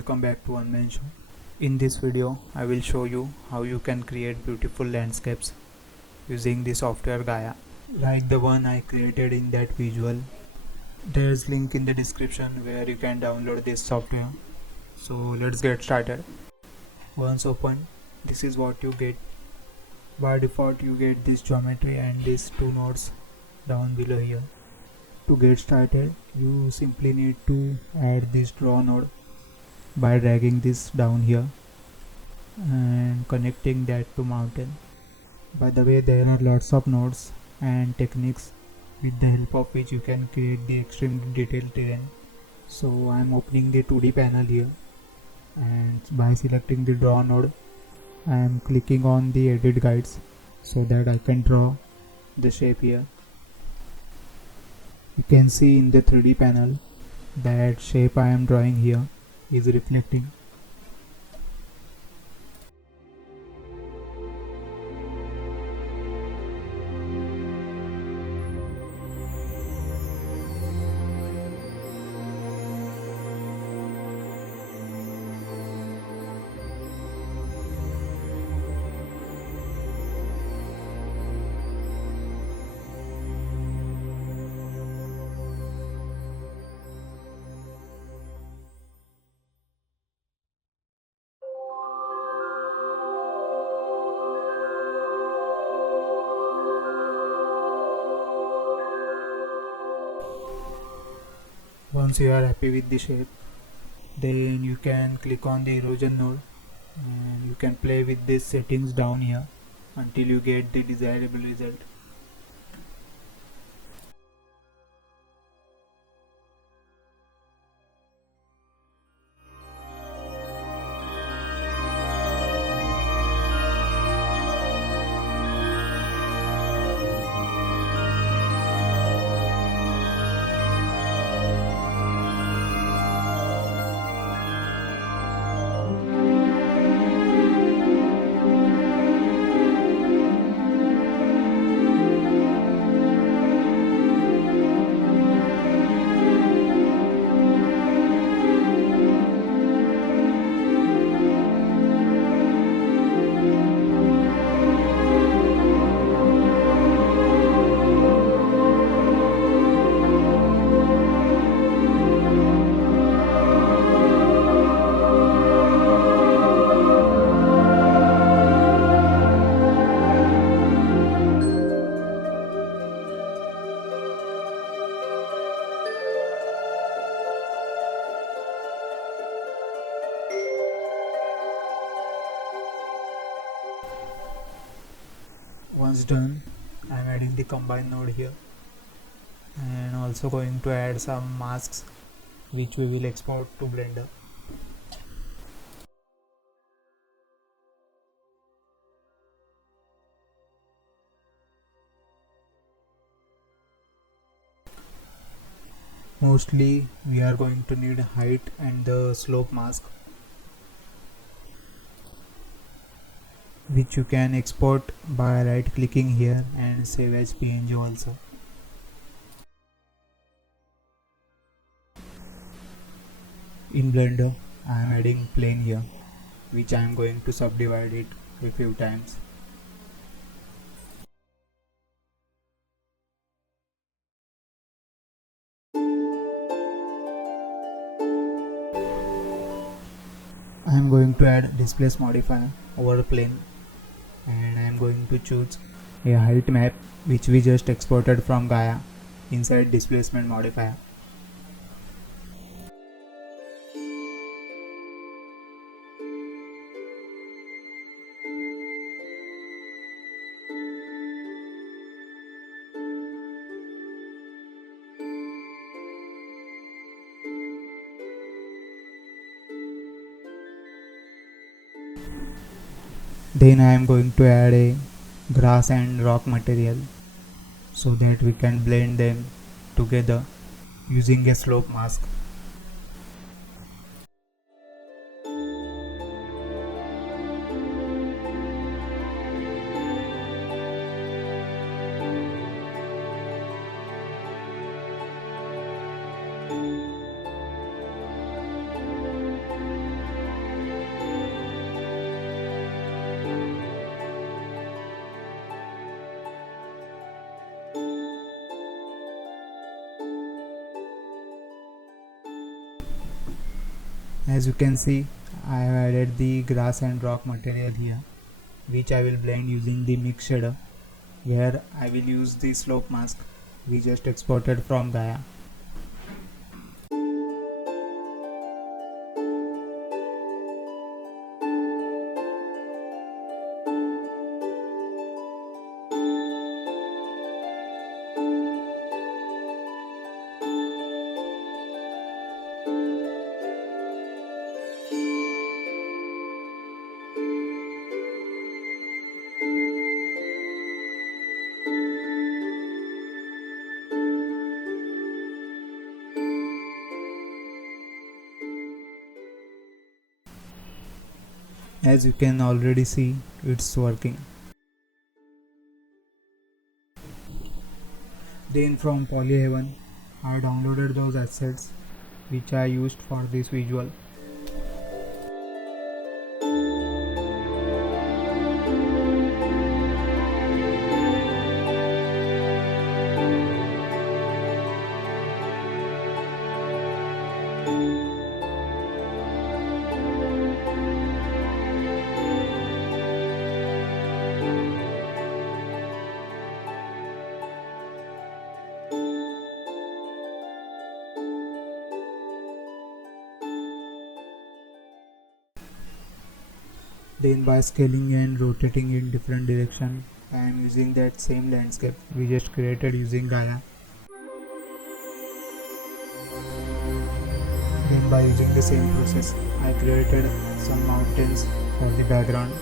welcome back to Unmain Show. In this video, I will show you how you can create beautiful landscapes using the software Gaia, like the one I created in that visual. There's link in the description where you can download this software. So let's get started. Once open, this is what you get. By default, you get this geometry and these two nodes down below here. To get started, you simply need to add this draw node by dragging this down here and connecting that to mountain. By the way, there are lots of nodes and techniques with the help of which you can create the extremely detailed terrain. So I am opening the 2D panel here, and by selecting the draw node, I am clicking on the edit guides so that I can draw the shape here. You can see in the 3D panel that shape I am drawing here is reflecting. Once you are happy with the shape, then you can click on the erosion node and you can play with these settings down here until you get the desirable result. Once done, I am adding the combine node here and also going to add some masks which we will export to Blender. Mostly we are going to need height and the slope mask, which you can export by right clicking here and save as PNG also. In Blender, I am adding plane here, which I am going to subdivide it a few times. I am going to add displacement modifier over plane, and I am going to choose a height map which we just exported from Gaia inside displacement modifier. Then I am going to add a grass and rock material so that we can blend them together using a slope mask. As you can see, I have added the grass and rock material here, which I will blend using the mix shader. Here I will use the slope mask we just exported from Gaia. As you can already see, it's working. Then from Polyhaven, I downloaded those assets which I used for this visual. Then by scaling and rotating in different direction, I am using that same landscape we just created using Gaia. Then by using the same process, I created some mountains for the background.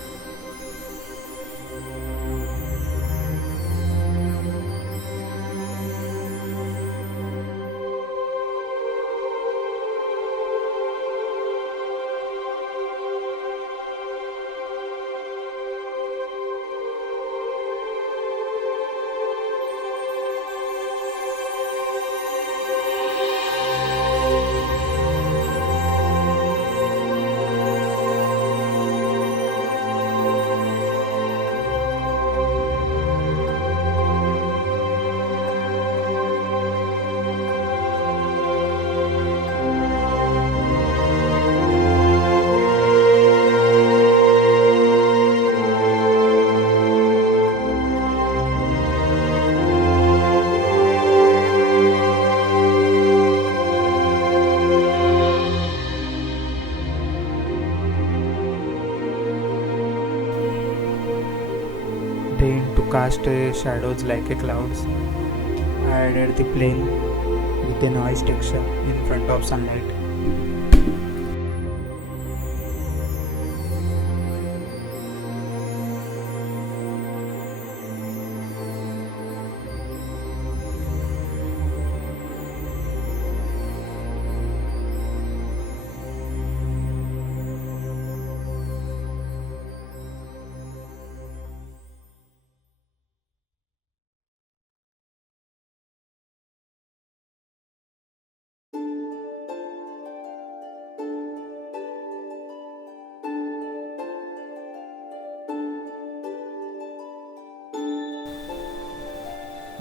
Then to cast shadows like a clouds, I added the plane with a noise texture in front of sunlight.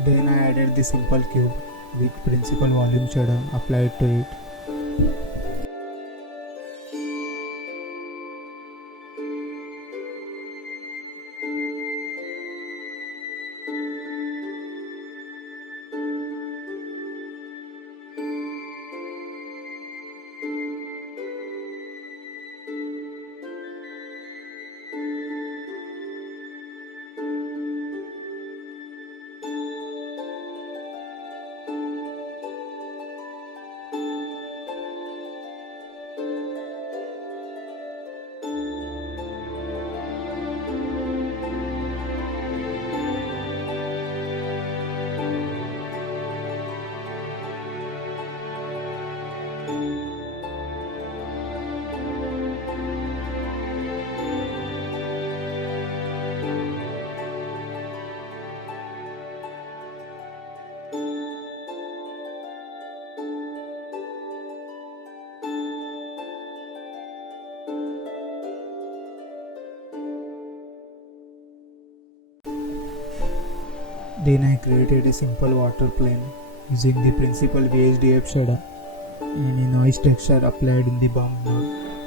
Then I added the simple cube with principal volume shader applied to it. Then I created a simple water plane using the principal VHDF shader and a noise texture applied in the bump node.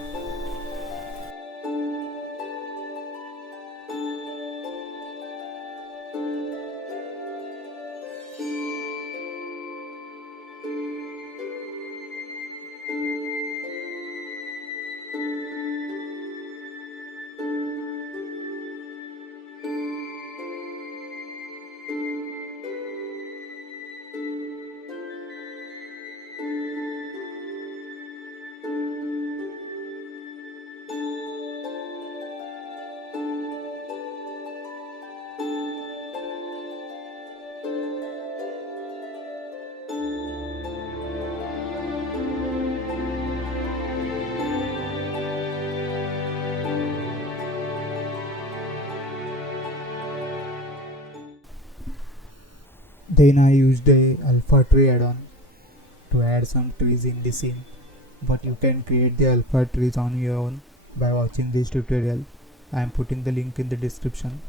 Then I used a alpha tree add-on to add some trees in the scene, but you can create the alpha trees on your own by watching this tutorial. I am putting the link in the description.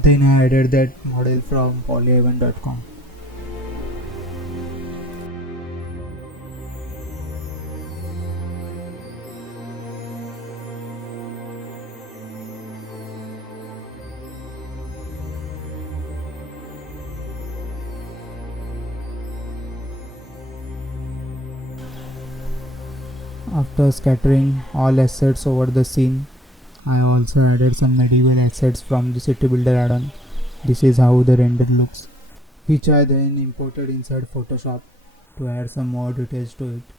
Then I added that model from polyhaven.com. After scattering all assets over the scene, I also added some medieval assets from the city builder add-on. This is how the render looks, which I then imported inside Photoshop to add some more details to it.